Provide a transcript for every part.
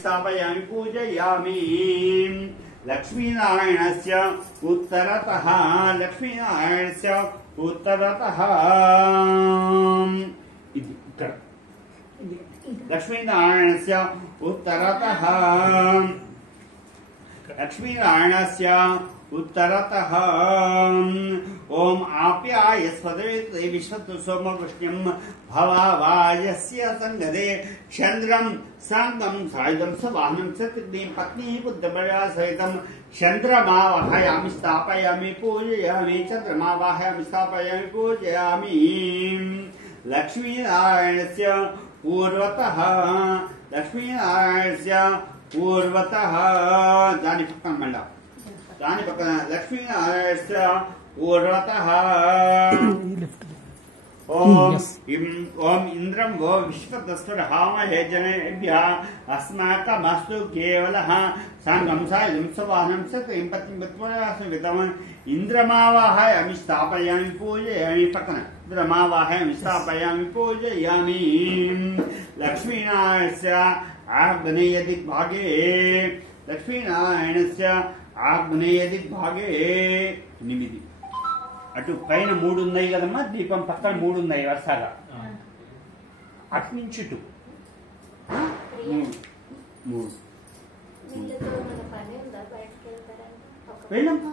स्थापयामि पूजयामि लक्ष्मीनारायणस्य उत्तरतः लक्ष्मीनारायणस्य उत्तरतः ओम आप्याय स्वदेव विश्वतु सोमवृष्ण्यं भवावायस्य संगदे चंद्रं सांगं सायुधं सवाहनं सत्यग्नि पत्नी बुद्धबला सहितं चंद्रमा वाहयामि स्थापयामि पूजयामि चंद्रमा वाहयामि स्थापयामि पूजयामि लक्ष्मीनारायणस्य पूर्वतः दानि पक्कन मళ్ళా दानि पक्कन लक्ष्मीनारायणस्य पूर्वतः ओम इंद्रं वो विश्वतस्वरहामहे जनेभ्यः अस्माकमस्तु केवलः सांगं सायुधं सवाहनं सत्यं पत्नीं बुद्धबला इंद्रमावाहयामि स्थापयामि पूजयामि पक्कन इंद्रमावाहयामि स्थापयामि पूजयामि लक्ष्मीनारायणस्य आग्नेय दिग्भागे निमिది అటు పైన 3 ఉన్నాయి కదమ్మా దీపం పక్కన 3 ఉన్నాయి వరుసగా అటు నుంచి ఇటు 3 వెళ్ళమ్మా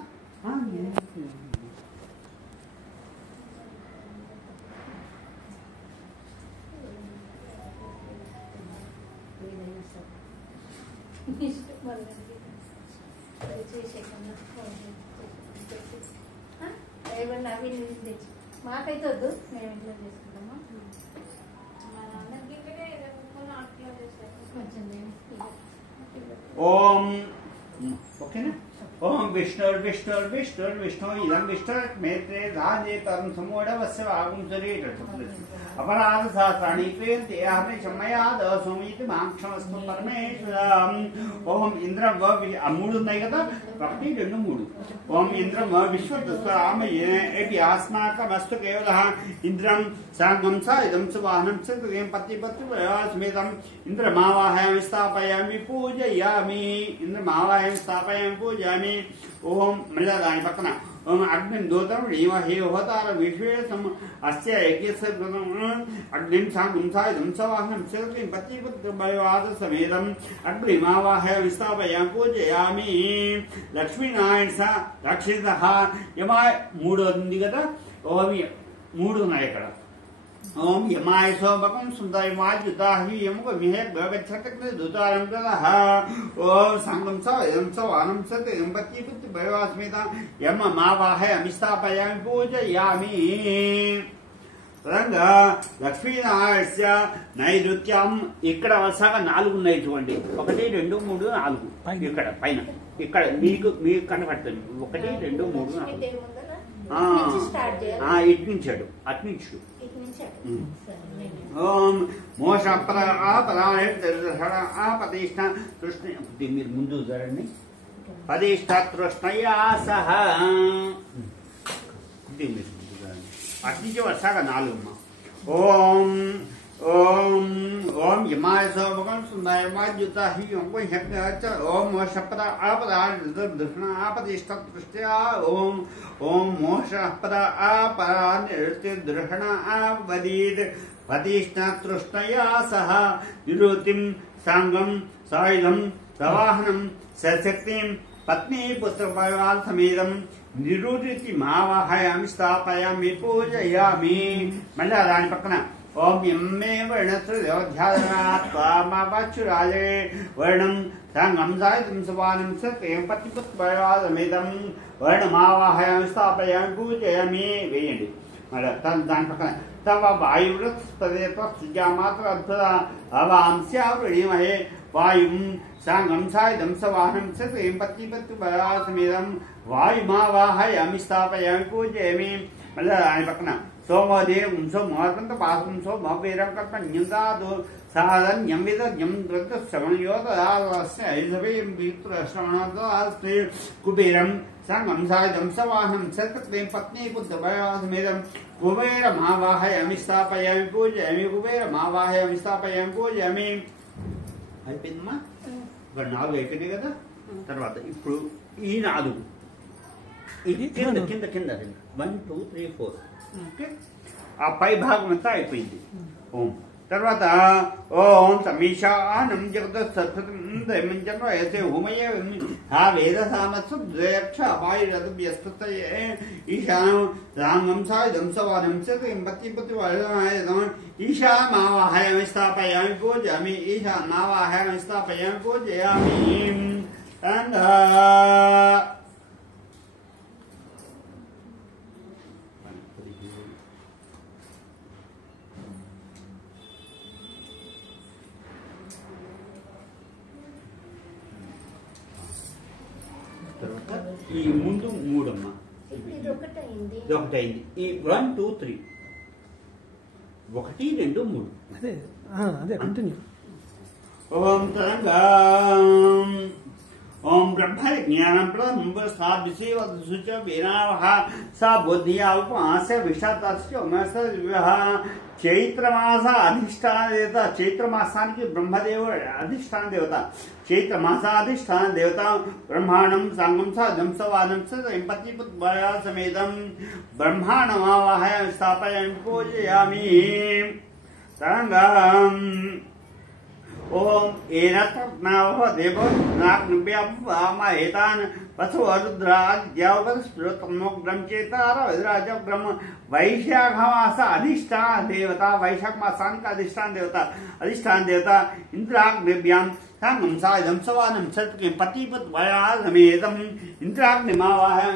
మాకైతే వద్దు మేము ఇంట్లో చేసుకుంటాము ఓం ఓకేనా ओम विष्णु इदं विष्णुर्मेत्रे धान्ये तरं समूढवस्य वागुं शरीरं अपराध सहस्राणि क्रियन्ते अहं क्षमयाद सोमीति मां क्षमस्तु परमेश्वरम् ओम इंद्रं व मूడు ఉన్నాయి కదా 1 2 3 ओम इंद्रं व विश्वतस्वरामये एति अस्माकमस्तु केवलः इंद्रं सांगं सायुधं सवाहनं सत्यं पतिपत्युस्मितं इंद्रमावाहयामि स्थापयामि पूजयामि इंद्रमावाहयामि स्थापयामि पूजयामि ओम मृदानि पक्कन ओम अग्निं दूतं रीमहे होतार विशेषम् अस्य यज्ञस्य अग्निं सांगं सायुधं सवाहनं सत्यं पतिपत्युवाद समेतम् अग्निमावाहयामि स्थापयामि पूजयामि लक्ष्मीनारायण रक्षितः यमाय 3 ఉంది కదా ఓం 3 ఉన్నాయి ఇక్కడ ओम यमाय सोमकं सुंदरमाजुताहि यमुक मिहे गगच्छकते दुतारं गलः ओम संगं सायुधं सवाहनं सत्यं पतिपत्युवास्मिता यम मावाहयामि स्थापयामि पूजयामि రంగా లక్ష్మీనారాయణస్య నైరుత్యం ఇక్కడ వరుసగా 4 ఉన్నాయి చూడండి 1 2 3 4 ఇక్కడ పైన ఇక్కడ మీకు కనబడుతుంది 1 2 3 4 ఇటు నుంచి అటు నుంచి ओम मोषप्र आपतिष्ठ तृष्ण మీరు ముందు జరండి పదిష్ట తృష్ణయా సహ మీరు ముందు జరండి అటు నుంచి వరుసగా 4 అమ్మ ఓం ओम ओम यमाय सोमकं सुंदरमाजुताहि यमुक यज्ञ ओम मोषप्र दृष्ण आपतिष्ठ तृष्णया ओम ओम मोषप्र दृष्ण आपदीद पतिष्ठ तृष्णया सह निरुतिं सांगं सायुधं सवाहनं सशक्तिं पत्नी पुत्रपरिवार समेतं निरुति मावाहयामि स्थापयामि पूजयामि मళ్ళా దాని పక్కన ओम यम्मे वर्णस्त्रोध्यात्वामावाचुराले वर्णं सांगं सायुधं सवाहनं सत्यं पतिपत्युवादमेदं वर्णमावाहयामि स्थापयामि पूजयामि వేయండి మళ్ళా దాని పక్కన तव वायुवृत्स्पदेतुजामात्र अद्भुत अवांस्यावृणीमहे वायुं सांगं सायुधं सवाहनं सत्यं पतिपत्युवादमेदं वायुमावाहयामि स्थापयामि पूजयामि మళ్ళా దాని పక్కన सोमदेव सोमर्पंत पासं सोमवीरं कल्पन्यंदादो साधन्यं विदज्ञं द्रव्यश्रवणयोतदास्य ऐधवें वित्रश्रवणदास्ते कुबेरं सांगं सायुधं सवाहनं सत्यं पत्नी बुद्धबलासमेतं कुबेरमावाहयामि स्थापयामि पूजयामि कुबेरमावाहयामि स्थापयामि पूजयामि అయిపోయిందమ్మా ఇక్కడ 4 అయిపోయినాయి కదా తర్వాత ఇప్పుడు ఈ 4 ఇది కింద కింద కింద 1 2 3 4 ఓకే ఆ పై భాగం అంతా అయిపోయింది ఓం తర్వాత ఓం సమీశానం జగత్ సత్సంజన ऐसे होमये हा वेद सामत्सु द्वयक्ष अपायरद व्यस्तत ईशान रामं सायदं सवादं च पति पति वायदं ईशा मावाहयं स्थापयामि पूजयामि ईशा मावाहयं स्थापयामि पूजयामि तन्धा ఈ ముందు 3 అమ్మా ఇది ఒకటైంది ఈ 1 2 3 1 2 3 అదే అదే కంటిన్యూ ఓం తరంగా ओम ब्रह्म ज्ञान ब्रह्म साधिव सुच विनावह सा बुद्धिया उपमास विषातः चैत्र मास अधिष्ठान देवता चैत्र मासानिकी ब्रह्मदेव अधिष्ठान देवता चैत्र मासाधिष्ठान देवता ब्रह्मांडं सांगं साधं सवादं सपतिपुत्या समेतं ब्रह्मांडमावाहय स्थापयामि पूजयामि तरंगम् ओम एनत्नावह देव नाग्नव्यामाहेतान वसुरुद्राद्यावस्फुरतमोग्रम चेतारविराजग्रम वैशाख मास अधिष्ठान देवता वैशाख मासान का अधिष्ठान देवता इंद्राग्निभ्यां सांगं सायदं सवानं सत्के पतिपत्वया समेतं इंद्राग्निमावाहय